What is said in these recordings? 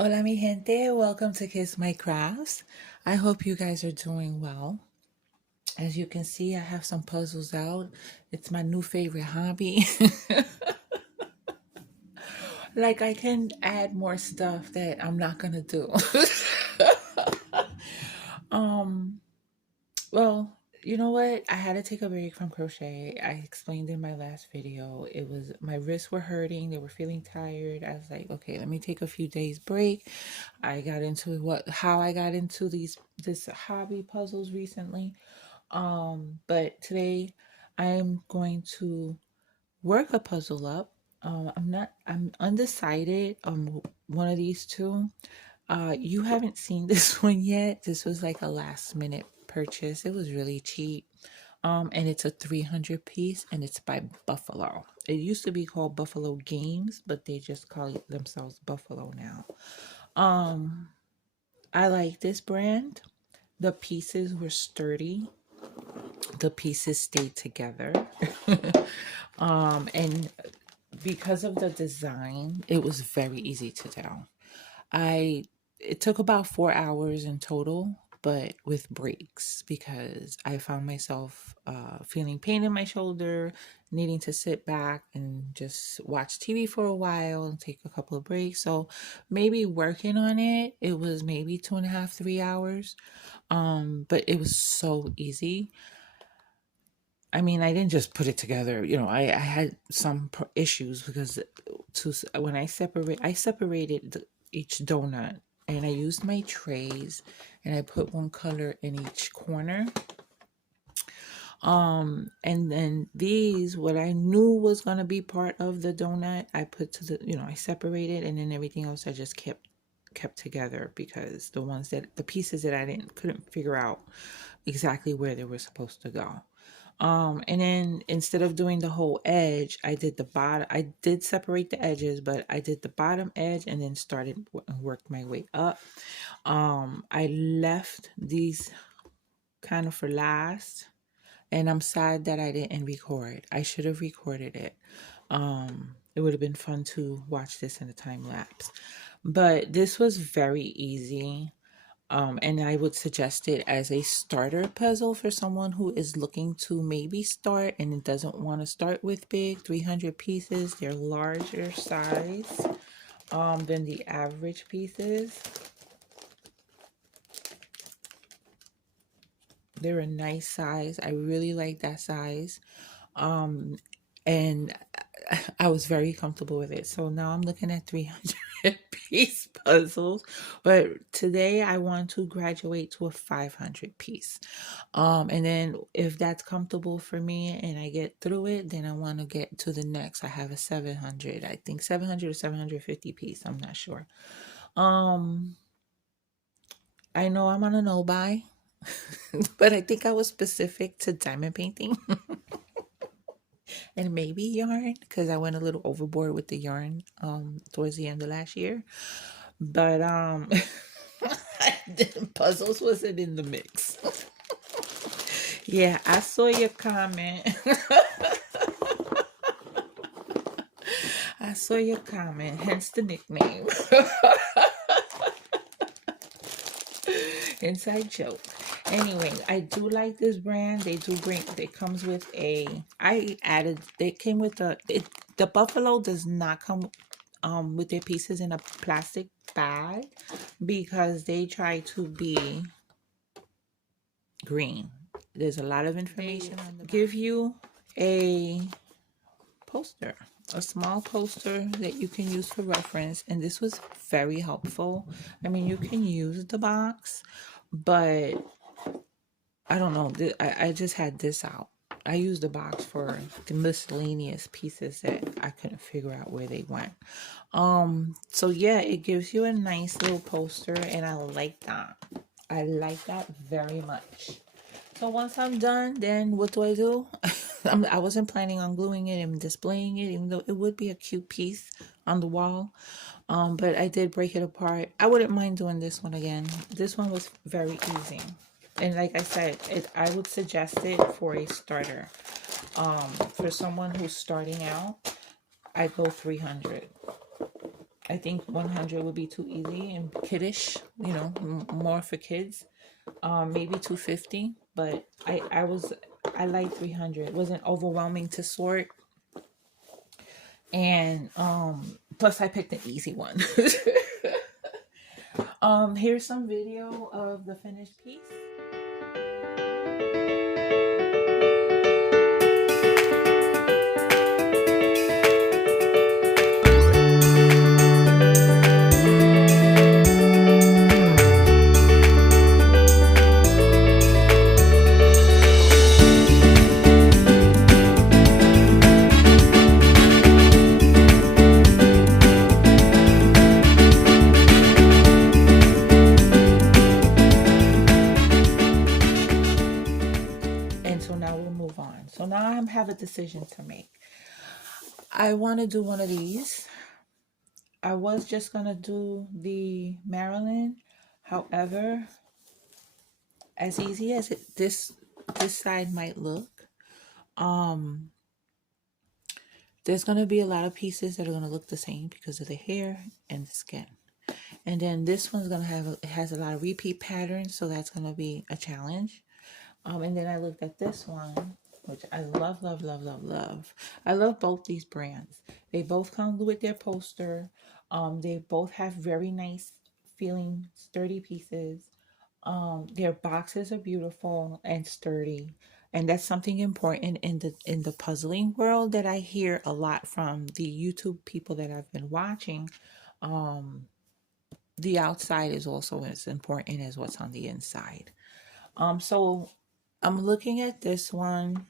Hola mi gente, welcome to Kiss My Crafts. I hope you guys are doing well. As you can see, I have some puzzles out. It's my new favorite hobby. Like I can add more stuff that I'm not gonna do. um, well, you know what? I had to take a break from crochet. I explained in my last video. It was my wrists were hurting, they were feeling tired. I was like, okay, let me take a few days break. I got into how I got into this hobby puzzles recently. But today I'm going to work a puzzle up. I'm undecided on one of these two. You haven't seen this one yet. This was like a last minute purchase. It was really cheap. And it's a 300 piece and it's by Buffalo. It used to be called Buffalo Games, but they just call themselves Buffalo now. Um, I like this brand. The pieces were sturdy. The pieces stayed together. And because of the design, it was very easy to tell. I It took about 4 hours in total, but with breaks because I found myself feeling pain in my shoulder, needing to sit back and just watch TV for a while and take a couple of breaks. So maybe working on it, it was maybe 2.5, 3 hours. But it was so easy. I mean, I didn't just put it together. I had some issues because when I separated each donut and I used my trays and I put one color in each corner. And then what I knew was gonna be part of the donut, I put I separated, and then everything else I just kept together because the pieces that I couldn't figure out exactly where they were supposed to go. And then instead of doing the whole edge, I did the bottom. I did separate the edges, but I did the bottom edge and then worked my way up. I left these kind of for last, and I'm sad that I didn't record. I should have recorded it. It would have been fun to watch this in a time lapse. But this was very easy. And I would suggest it as a starter puzzle for someone who is looking to maybe start and doesn't want to start with big 300 pieces. They're larger size than the average pieces. They're a nice size. I really like that size. And I was very comfortable with it. So now I'm looking at 300 piece puzzles. But today I want to graduate to a 500 piece. And then if that's comfortable for me and I get through it, then I want to get to the next. I have a 700, I think 700 or 750 piece. I'm not sure. Um, I know I'm on a no buy, but I think I was specific to diamond painting. And maybe yarn because I went a little overboard with the yarn towards the end of last year. But the puzzles wasn't in the mix. Yeah, I saw your comment. I saw your comment, hence the nickname. Inside joke. Anyway, I do like this brand. It comes with they came with the Buffalo does not come with their pieces in a plastic bag because they try to be green. There's a lot of information on the back. Give you a poster, a small poster that you can use for reference, and this was very helpful. I mean, you can use the box, but I don't know. I just had this out. I used the box for the miscellaneous pieces that I couldn't figure out where they went. So yeah, it gives you a nice little poster, and I like that. I like that very much. So once I'm done, then what do I do? I wasn't planning on gluing it and displaying it, even though it would be a cute piece on the wall. But I did break it apart. I wouldn't mind doing this one again. This one was very easy. And like I said, I would suggest it for a starter. For someone who's starting out, I go 300. I think 100 would be too easy and kiddish, you know, more for kids. Maybe 250, but I like 300. It wasn't overwhelming to sort, and plus I picked an easy one. Here's some video of the finished piece. And so now we'll move on. So now I have a decision to make. I want to do one of these. I was just gonna do the Maryland. However, as easy as this side might look, um, there's gonna be a lot of pieces that are gonna look the same because of the hair and the skin. And then this one's gonna it has a lot of repeat patterns, so that's gonna be a challenge. And then I looked at this one, which I love, love, love, love, love. I love both these brands. They both come with their poster. They both have very nice feeling, sturdy pieces. Their boxes are beautiful and sturdy. And that's something important in the puzzling world that I hear a lot from the YouTube people that I've been watching. Um, the outside is also as important as what's on the inside. So I'm looking at this one,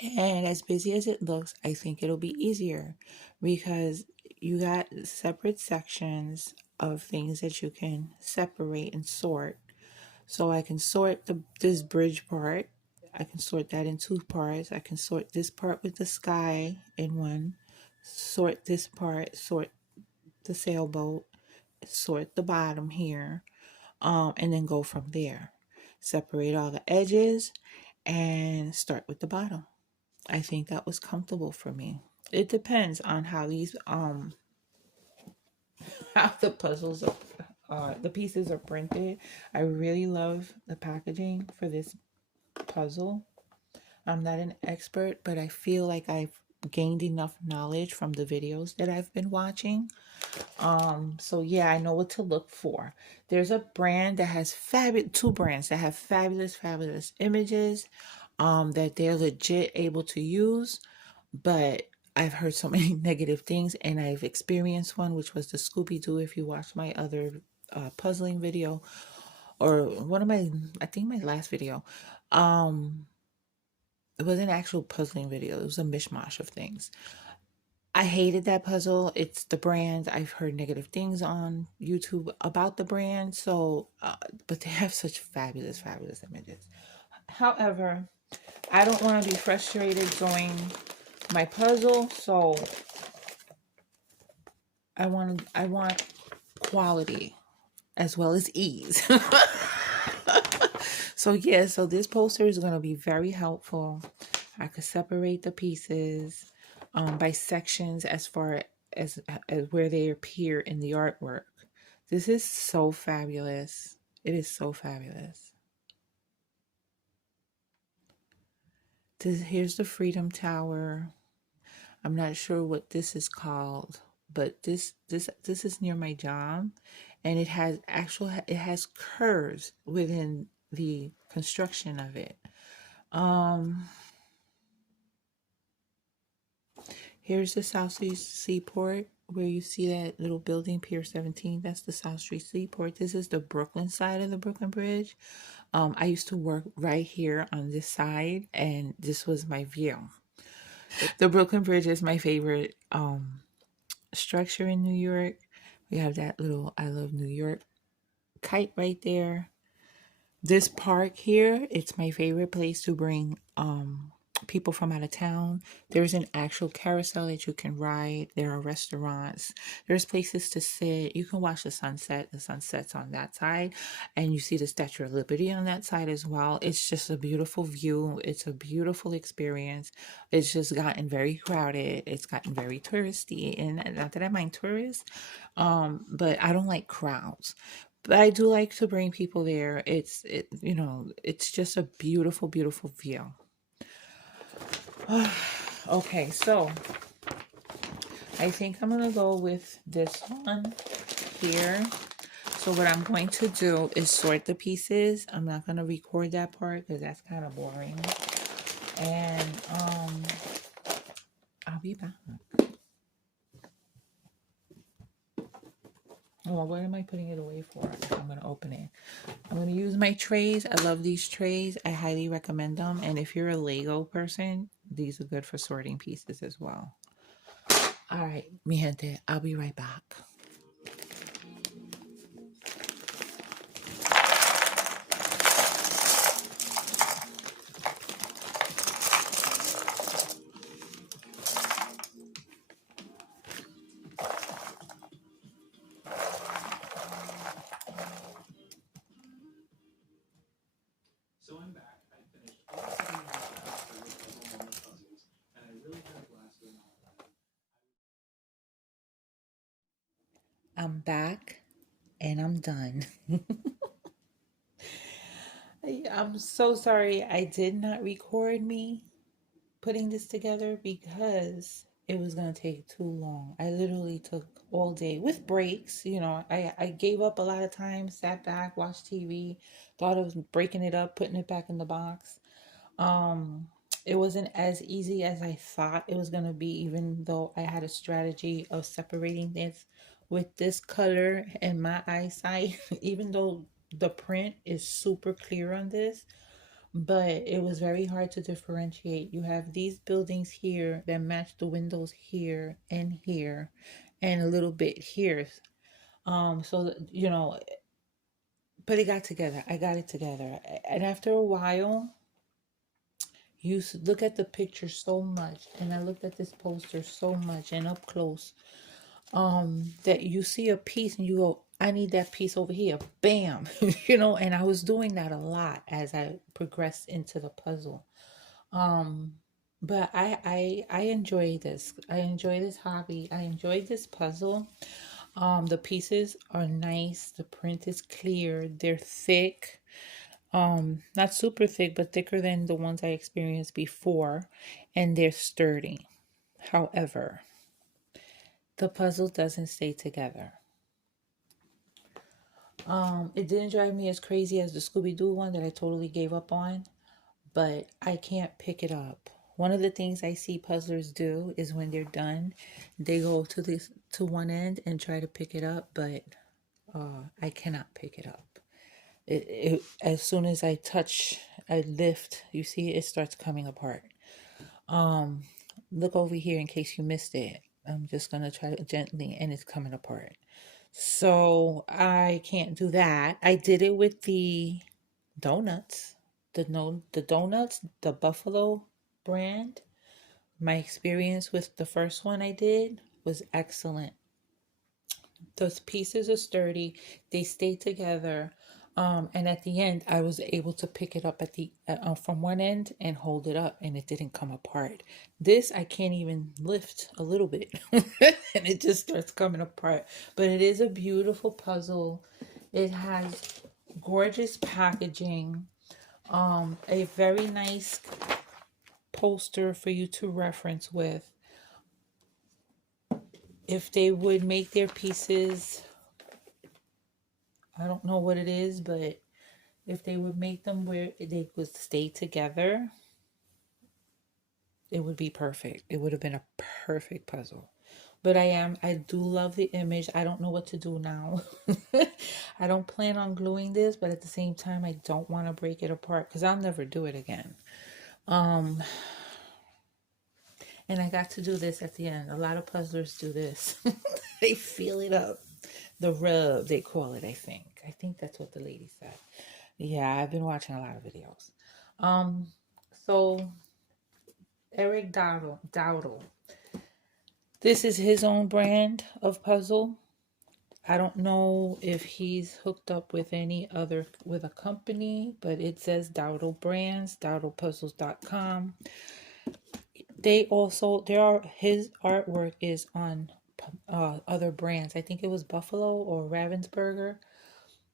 and as busy as it looks, I think it'll be easier because you got separate sections of things that you can separate and sort. So I can sort this bridge part. I can sort that in two parts. I can sort this part with the sky in one, sort this part, sort the sailboat, sort the bottom here, and then go from there. Separate all the edges and start with the bottom. I think that was comfortable for me. It depends on how these how the puzzles are the pieces are printed. I really love the packaging for this puzzle. I'm not an expert, but I feel like I've gained enough knowledge from the videos that I've been watching. So yeah, I know what to look for. There's a brand that has two brands that have fabulous images that they're legit able to use, but I've heard so many negative things, and I've experienced one, which was the Scooby Doo. If you watch my other puzzling video, or one of my, I think my last video, it was an actual puzzling video. It was a mishmash of things. I hated that puzzle. It's the brand. I've heard negative things on YouTube about the brand. So, but they have such fabulous images. However, I don't want to be frustrated doing my puzzle. So I want quality as well as ease. So yeah, so this poster is going to be very helpful. I could separate the pieces by sections as far as where they appear in the artwork. This is so fabulous. It is so fabulous. Here's the Freedom Tower. I'm not sure what this is called, but this is near my job, and it has curves within the construction of it. Here's the South Street Seaport, where you see that little building, Pier 17. That's the South Street Seaport. This is the Brooklyn side of the Brooklyn Bridge. I used to work right here on this side, and this was my view. The Brooklyn Bridge is my favorite structure in New York. We have that little I Love New York kite right there. This park here, it's my favorite place to bring people from out of town. There's an actual carousel that you can ride. There are restaurants. There's places to sit. You can watch the sunset. The sunset's on that side, and you see the Statue of Liberty on that side as well. It's just a beautiful view. It's a beautiful experience. It's just gotten very crowded. It's gotten very touristy, and not that I mind tourists, but I don't like crowds. But I do like to bring people there. It's just a beautiful, beautiful view. Okay, so I think I'm gonna go with this one here. So what I'm going to do is sort the pieces. I'm not gonna record that part because that's kind of boring. And I'll be back. Well, what am I putting it away for? I'm gonna open it. I'm gonna use my trays. I love these trays. I highly recommend them. And if you're a Lego person, these are good for sorting pieces as well. All right, mi gente, I'll be right back. So I'm back. I finished all 7 puzzles, and I really had a blast doing all of that. I'm back and I'm done. I'm so sorry I did not record me putting this together because it was going to take too long. I literally took all day with breaks. I gave up a lot of time, sat back, watched TV, thought I was breaking it up, putting it back in the box. Um, it wasn't as easy as I thought it was going to be, even though I had a strategy of separating this with this color and my eyesight, even though the print is super clear on this, but it was very hard to differentiate. You have these buildings here that match the windows here and here and a little bit here. But it got together. I got it together. And after a while, look at the picture so much, and I looked at this poster so much and up close, that you see a piece and you go, I need that piece over here. Bam. And I was doing that a lot as I progressed into the puzzle. Um, but I enjoy this. I enjoy this hobby. I enjoy this puzzle. The pieces are nice. The print is clear. They're thick. Not super thick, but thicker than the ones I experienced before, and they're sturdy. However, the puzzle doesn't stay together. It didn't drive me as crazy as the Scooby-Doo one that I totally gave up on, but I can't pick it up. One of the things I see puzzlers do is when they're done, they go to one end and try to pick it up, but I cannot pick it up. As soon as I lift, you see it starts coming apart. Look over here in case you missed it. I'm just gonna try to gently, and it's coming apart. So I can't do that. I did it with the donuts, the donuts, the Buffalo brand. My experience with the first one I did was excellent. Those pieces are sturdy, they stay together, and at the end I was able to pick it up from one end and hold it up, and it didn't come apart. This I can't even lift a little bit and it just starts coming apart. But it is a beautiful puzzle. It has gorgeous packaging, a very nice poster for you to reference with. If they would make their pieces, I don't know what it is, but if they would make them where they would stay together, it would be perfect. It would have been a perfect puzzle. But I do love the image. I don't know what to do now. I don't plan on gluing this, but at the same time, I don't want to break it apart because I'll never do it again. Um, and I got to do this at the end. A lot of puzzlers do this. They feel it up. The rub, they call it, I think. I think that's what the lady said. Yeah, I've been watching a lot of videos. Um, so Eric Dowdle. This is his own brand of puzzle. I don't know if he's hooked up with any other with a company, but it says Dowdle Brands, dowdlepuzzles.com. There are his artwork is on other brands. I think it was Buffalo or Ravensburger.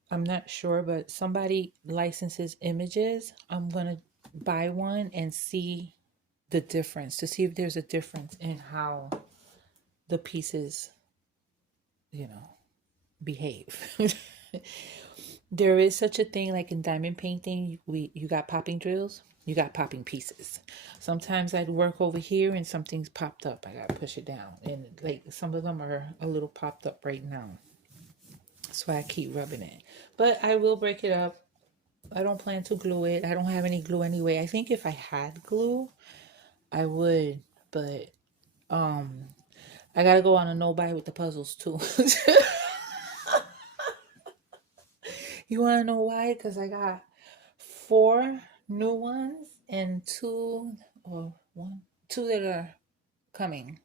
I'm not sure, but somebody licenses images. I'm gonna buy one and see the difference to see if there's a difference in how the pieces, you know, behave. There is such a thing like in diamond painting, you got popping drills, you got popping pieces. Sometimes I'd work over here and something's popped up. I gotta push it down. And like some of them are a little popped up right now. So I keep rubbing it. But I will break it up. I don't plan to glue it. I don't have any glue anyway. I think if I had glue, I would, but I gotta go on a no buy with the puzzles too. You wanna know why? Because I got 4 new ones and 2 that are coming.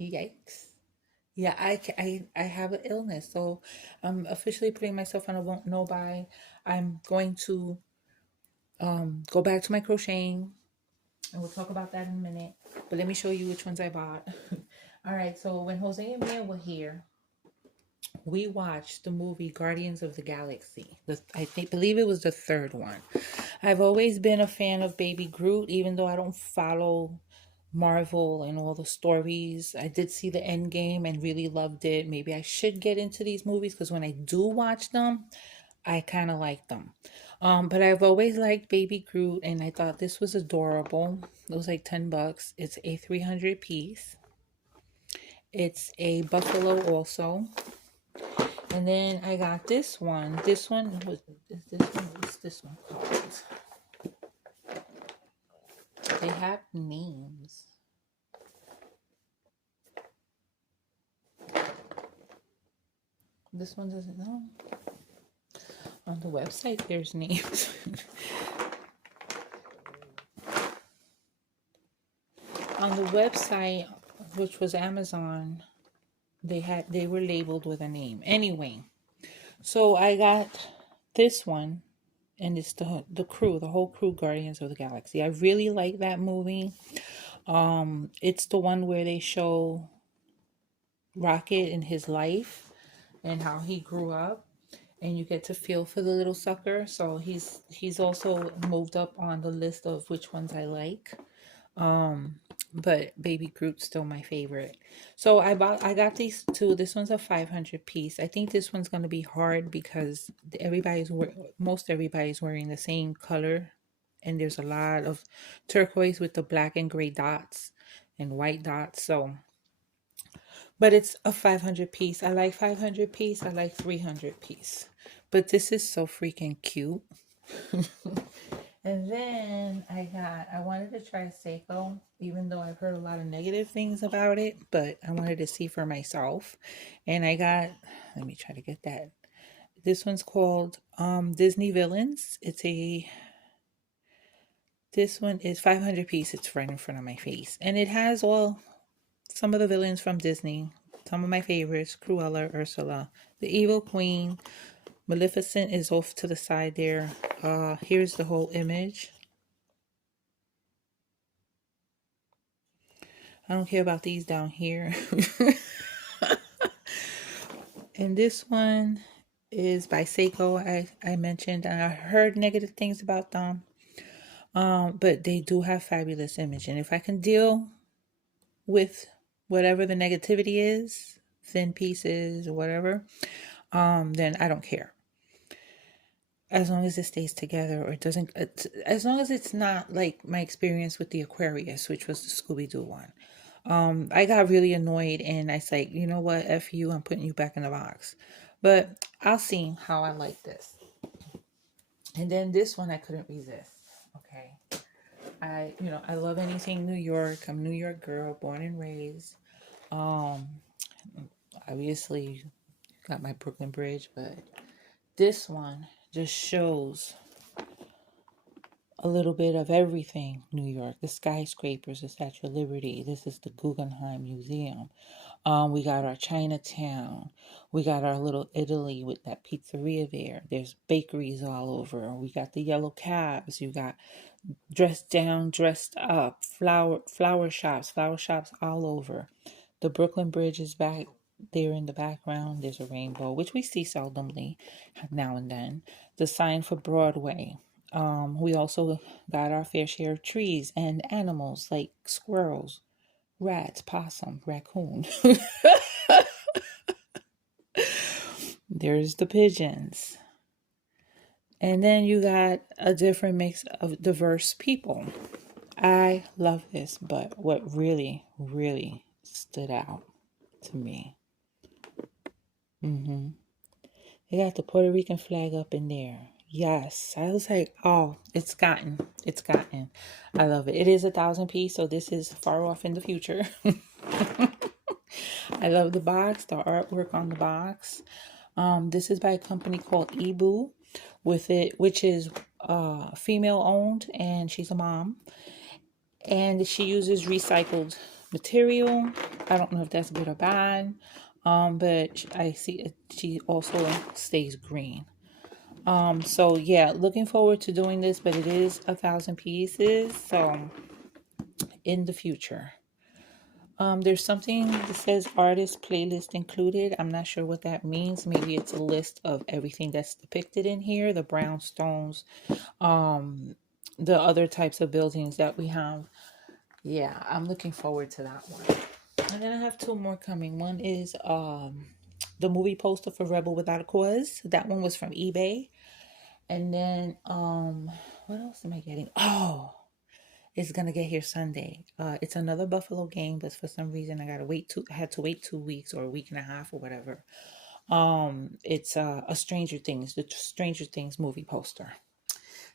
Yikes. Yeah, I have an illness, so I'm officially putting myself on a no buy. I'm going to go back to my crocheting, and we'll talk about that in a minute. But let me show you which ones I bought. All right, so when Jose and Mia were here, we watched the movie Guardians of the Galaxy. Believe it was the third one. I've always been a fan of Baby Groot, even though I don't follow Marvel and all the stories. I did see the end game and really loved it. Maybe I should get into these movies because when I do watch them, I kind of like them. But I've always liked Baby Groot and I thought this was adorable. It was like $10. It's a 300 piece. It's a buffalo also. And then I got this one. What's this one called? They have names. This one doesn't know. On the website, there's names. On the website, which was Amazon, they were labeled with a name. Anyway, so I got this one, and it's the whole crew, Guardians of the Galaxy. I really like that movie. It's the one where they show Rocket in his life and how he grew up, and you get to feel for the little sucker. So he's also moved up on the list of which ones I like. But Baby Groot's still my favorite. So I got these 2. This one's a 500 piece. I think this one's gonna be hard because most everybody's wearing the same color, and there's a lot of turquoise with the black and gray dots and white dots. So, but it's a 500 piece. I like 500 piece. I like 300 piece. But this is so freaking cute. And then I wanted to try Seiko, even though I've heard a lot of negative things about it, but I wanted to see for myself. And let me try to get that. This one's called Disney Villains. This one is 500 piece. It's right in front of my face. And it has some of the villains from Disney. Some of my favorites, Cruella, Ursula, the Evil Queen, Maleficent is off to the side there. Here's the whole image. I don't care about these down here. And this one is by Seiko. I mentioned, and I heard negative things about them. But they do have fabulous image. And if I can deal with whatever the negativity is, thin pieces or whatever, then I don't care. As long as it stays together or it doesn't, as long as it's not like my experience with the Aquarius, which was the Scooby-Doo one. I got really annoyed and I said, you know what, F you, I'm putting you back in the box. But I'll see how I like this. And then this one I couldn't resist. Okay. I love anything New York. I'm a New York girl, born and raised. Obviously got my Brooklyn Bridge, but this one just shows a little bit of everything. New York, the skyscrapers, the Statue of Liberty. This is the Guggenheim Museum. We got our Chinatown. We got our little Italy with that pizzeria there. There's bakeries all over. We got the yellow cabs. You got dressed down, dressed up, flower shops all over. The Brooklyn Bridge is back there in the background. There's a rainbow, which we see seldomly now and then. The sign for Broadway. We also got our fair share of trees and animals like squirrels, rats, possum, raccoon. There's the pigeons. And then you got a different mix of diverse people. I love this, but what really, really stood out to me, they got the Puerto Rican flag up in there. Yes, I was like, oh, it's gotten. I love it. It is 1,000 piece, so this is far off in the future. I love the box, the artwork on the box. This is by a company called Ebu, which is female owned, and she's a mom, and she uses recycled material. I don't know if that's good or bad, but I see she also stays green. So yeah, looking forward to doing this, but it is 1,000 pieces, so in the future. There's something that says artist playlist included. I'm not sure what that means. Maybe it's a list of everything that's depicted in here, the brownstones, the other types of buildings that we have. Yeah, I'm looking forward to that one. And then I have two more coming. One is the movie poster for Rebel Without a Cause. That one was from eBay. And then what else am I getting? Oh, it's gonna get here Sunday. It's another Buffalo game, but for some reason I had to wait 2 weeks or a week and a half or whatever. It's a the Stranger Things movie poster.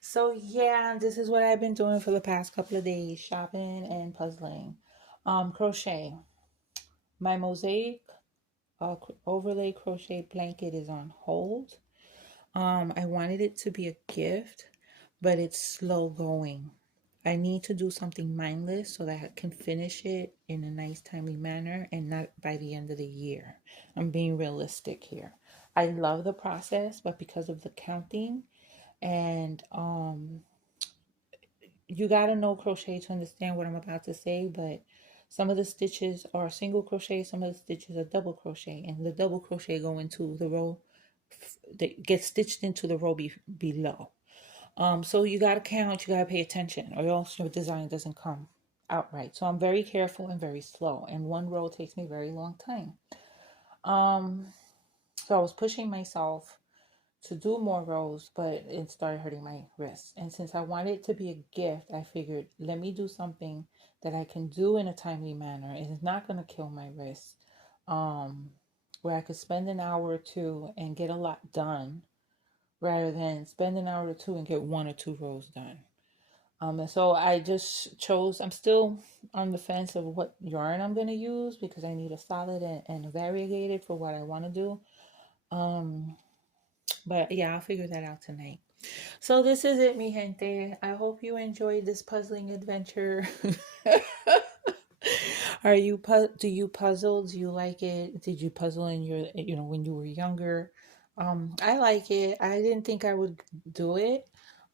So yeah, this is what I've been doing for the past couple of days, shopping and puzzling. Crochet. My mosaic overlay crochet blanket is on hold. I wanted it to be a gift, but it's slow going. I need to do something mindless so that I can finish it in a nice, timely manner and not by the end of the year. I'm being realistic here. I love the process, but because of the counting and you gotta know crochet to understand what I'm about to say, but some of the stitches are single crochet, some of the stitches are double crochet, and the double crochet go into the row that gets stitched into the row below. So you gotta count, you gotta pay attention, or else your design doesn't come out right. So I'm very careful and very slow, and one row takes me a very long time. So I was pushing myself to do more rows, but it started hurting my wrists. And since I wanted it to be a gift, I figured let me do something that I can do in a timely manner. It's not going to kill my wrists. Where I could spend an hour or two and get a lot done rather than spend an hour or two and get 1 or 2 rows done. And so I just chose, I'm still on the fence of what yarn I'm going to use because I need a solid and variegated for what I want to do. But yeah, I'll figure that out tonight. So this is it, mi gente. I hope you enjoyed this puzzling adventure. Do you puzzle? Do you like it? Did you puzzle in when you were younger? I like it. I didn't think I would do it.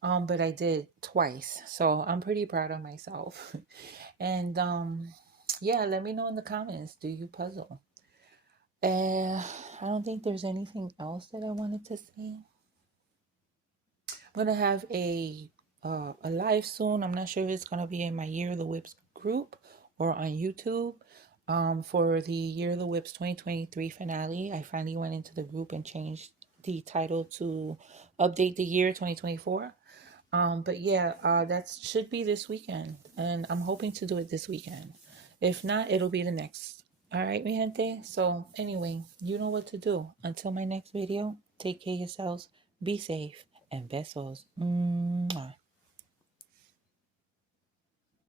But I did twice. So I'm pretty proud of myself. And yeah, let me know in the comments. Do you puzzle? I don't think there's anything else that I wanted to say. I'm gonna have a live soon. I'm not sure if it's gonna be in my Year of the Whips group or on YouTube. For the Year of the Whips 2023 finale, I finally went into the group and changed the title to update the year 2024. But yeah, that should be this weekend, and I'm hoping to do it this weekend. If not, it'll be the next. All right, mi gente. So anyway, you know what to do. Until my next video, take care of yourselves, be safe, and besos. Mwah.